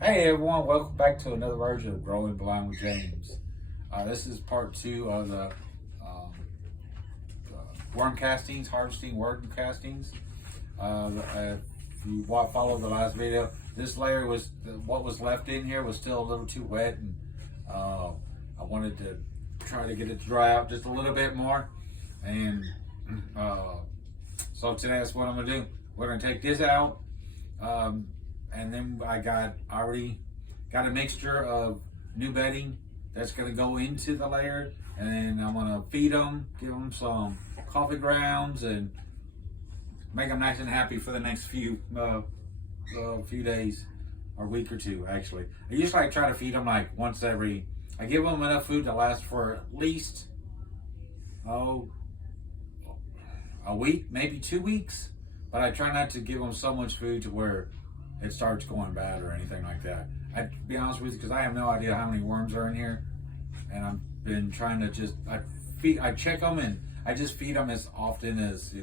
Hey everyone, welcome back to another version of Growing Blind with James. This is part two of um, the worm castings, harvesting worm castings. If you follow the last video, this layer was, what was left in here was still a little too wet, and I wanted to try to get it to dry out just a little bit more. And so today that's what I'm gonna do. We're gonna take this out. And then I already got a mixture of new bedding that's going to go into the layer, and I'm going to feed them, give them some coffee grounds, and make them nice and happy for the next few days or week or two. Actually, I usually try to feed them like once every. I give them enough food to last for at least a week, maybe 2 weeks. But I try not to give them so much food to where it starts going bad or anything like that. To be honest with you, because I have no idea how many worms are in here, and I've been trying to I check them, and I just feed them as often as,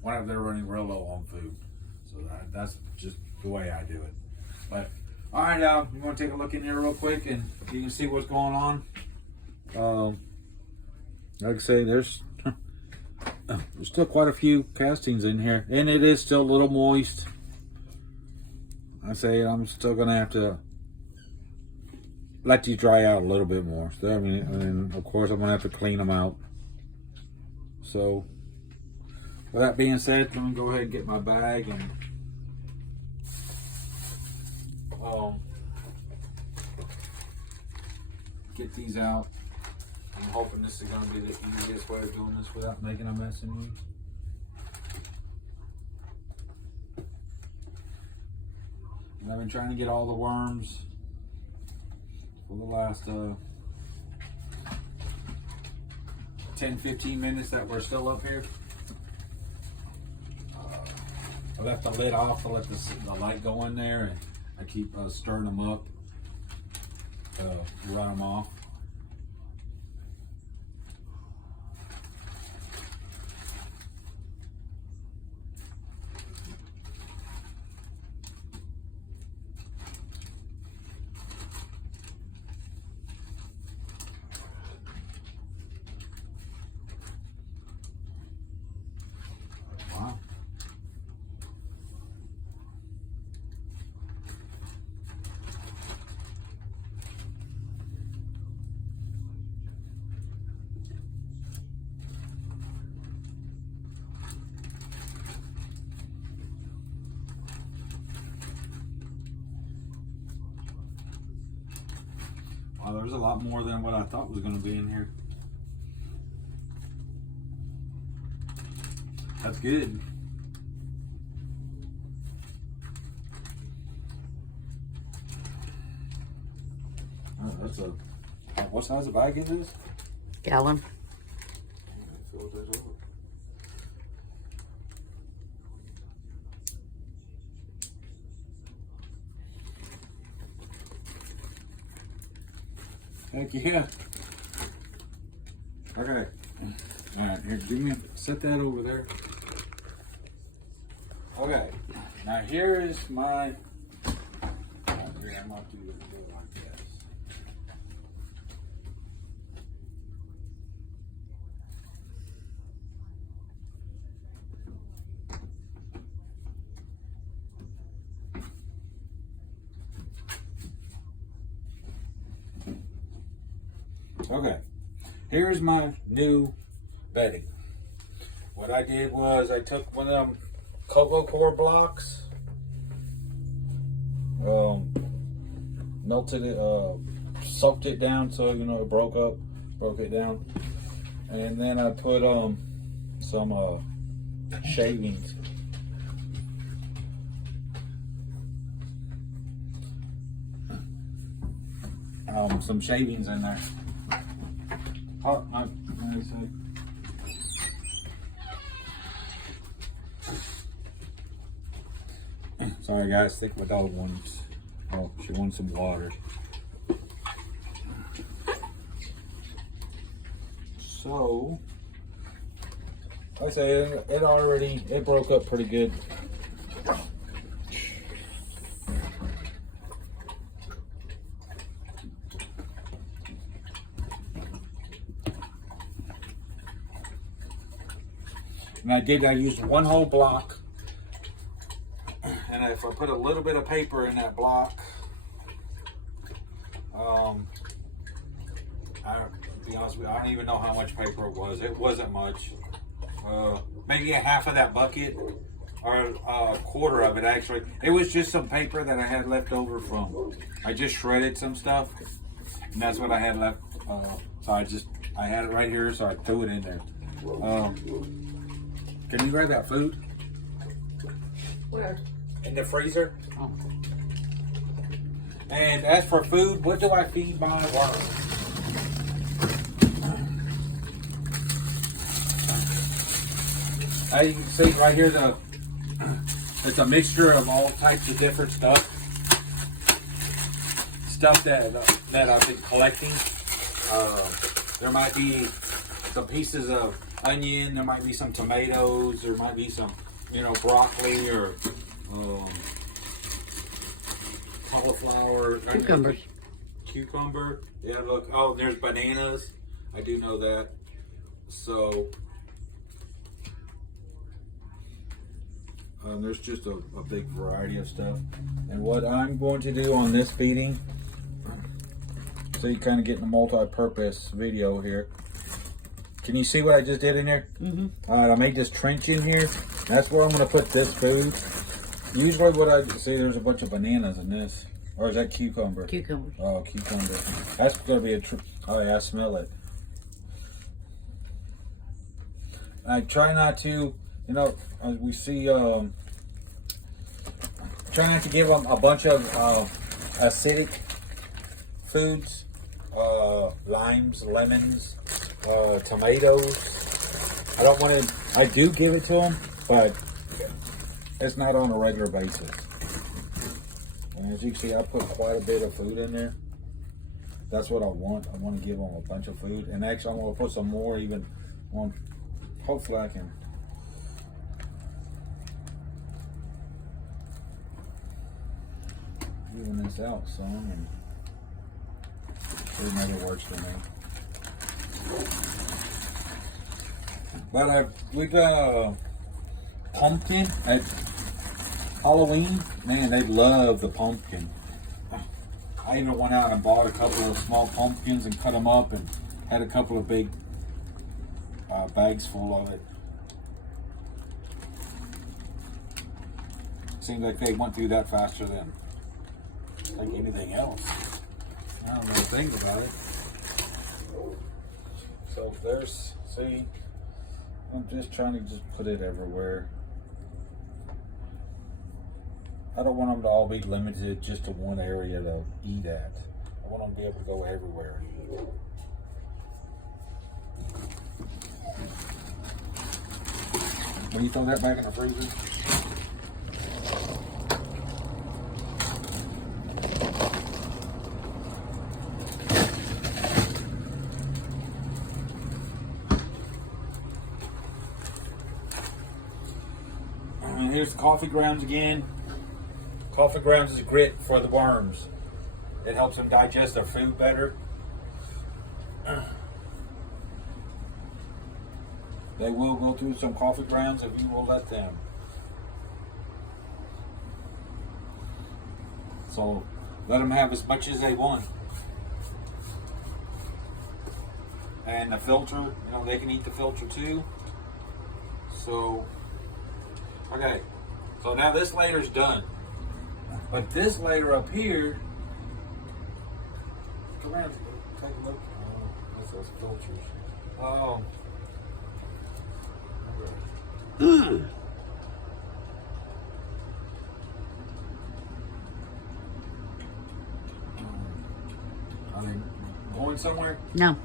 whenever they're running real low on food. So that's just the way I do it. But all right, I'm going to take a look in here real quick, and you can see what's going on. Like I say, there's still quite a few castings in here, and it is still a little moist. I say I'm still gonna have to let these dry out a little bit more. So I mean, of course, I'm gonna have to clean them out. So, with that being said, let me go ahead and get my bag and get these out. I'm hoping this is gonna be the easiest way of doing this without making a mess in here. I've been trying to get all the worms for the last 10-15 minutes that we're still up here. I left the lid off to let the light go in there, and I keep stirring them up to run them off. Wow. Wow, there's a lot more than what I thought was going to be in here. That's good. Oh, that's what size of bag is this? Gallon. Fill that over. Heck yeah. Okay. All right, here, set that over there. Okay, now here is my, I'm going to do it like this. Okay, here's my new bedding. What I did was I took one of them Coco Core blocks, melted it, soaked it down so it broke it down, and then I put some shavings. Some shavings in there. Sorry guys, stick with dog ones. Oh, she wants some water. So, like I say, it broke up pretty good. And I used one whole block. And if I put a little bit of paper in that block, I'll be honest with you, I don't even know how much paper it was. It wasn't much. Maybe a half of that bucket, or a quarter of it actually. It was just some paper that I had left over from, I just shredded some stuff, and that's what I had left. So I had it right here, so I threw it in there. Can you grab that food? Where? In the freezer. Oh. And as for food, what do I feed my worms? As you can see right here, it's a mixture of all types of different stuff. Stuff that I've been collecting. There might be some pieces of onion. There might be some tomatoes. There might be some, broccoli or cauliflower. Cucumbers. Cucumber. Yeah, look. Oh, there's bananas. I do know that. So there's just a big variety of stuff. And what I'm going to do on this feeding, so you kind of get in a multi-purpose video here. Can you see what I just did in there? Mm-hmm. All right, I made this trench in here. That's where I'm going to put this food. Usually what I see, there's a bunch of bananas in this. Or is that cucumber? Cucumber. Oh, cucumber. That's going to be oh yeah, I smell it. I try not to, we see, try not to give them a bunch of acidic foods, limes, lemons, tomatoes. I do give it to them, but it's not on a regular basis. And as you can see, I put quite a bit of food in there. That's what I want. I want to give them a bunch of food. And actually, I'm going to put some more even on. Hopefully I can. Even this out some and it never works for me. But we got a pumpkin at Halloween. Man, they love the pumpkin. I even went out and bought a couple of small pumpkins and cut them up and had a couple of big bags full of it. Seems like they went through that faster than like anything else. I don't know things about it. So there's, see, I'm just trying to just put it everywhere. I don't want them to all be limited just to one area to eat at. I want them to be able to go everywhere and eat. When you throw that back in the freezer? And here's the coffee grounds again. Coffee grounds is great for the worms. It helps them digest their food better. They will go through some coffee grounds if you will let them. So let them have as much as they want. And the filter, they can eat the filter too. So, okay. So now this layer's done. But this layer up here, come around, take a look. Oh, that's those filters. Oh. Are they going somewhere? No.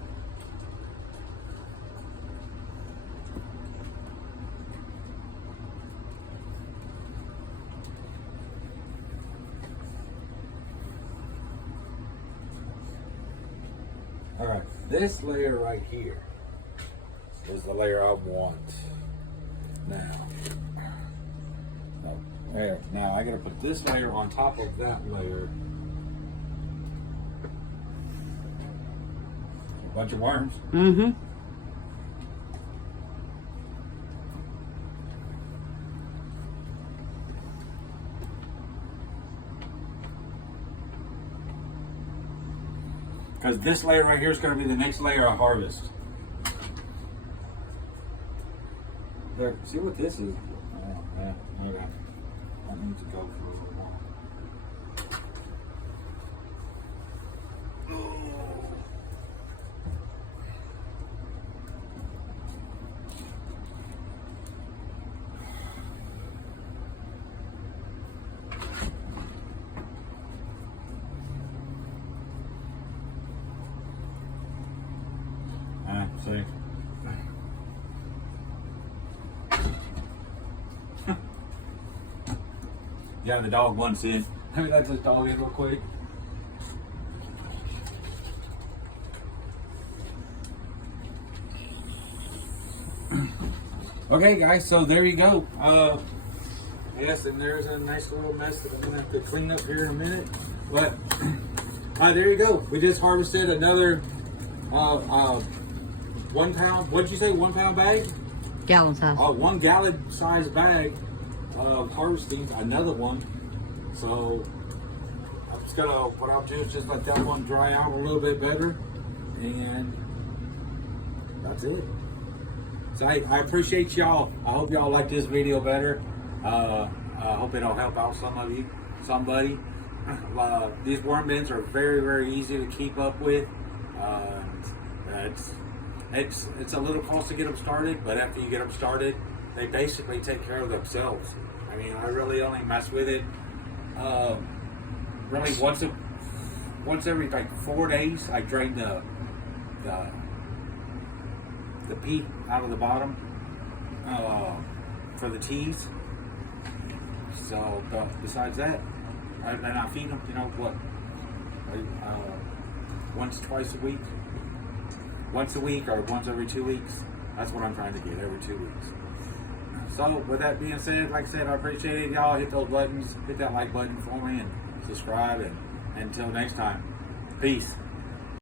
All right, this layer right here is the layer I want. Now I gotta put this layer on top of that layer. A bunch of worms. Mm-hmm. Because this layer right here is going to be the next layer I harvest. There, see what this is? Oh, man. Okay. I need to go for a little while. See. Yeah, the dog wants in. Let me let this dog in real quick. Okay, guys, so there you go. Yes, and there's a nice little mess that I'm gonna have to clean up here in a minute. But there you go. We just harvested another 1 pound. What'd you say? 1 pound bag? Gallon size. 1 gallon size bag of harvesting another one. So I'm just gonna, what I'll do is just let that one dry out a little bit better, and that's it. So I appreciate y'all. I hope y'all like this video better. I hope it'll help out somebody. These worm bins are very, very easy to keep up with. It's a little cost to get them started, but after you get them started, they basically take care of themselves. I mean, I really only mess with it really once every like 4 days. I drain the peat out of the bottom for the teas. So besides that, then I feed them. You know what? Once, twice a week. Once a week or once every 2 weeks. That's what I'm trying to get, every 2 weeks. So with that being said, like I said, I appreciate it. Y'all hit those buttons, hit that like button for me, and subscribe. And until next time, peace.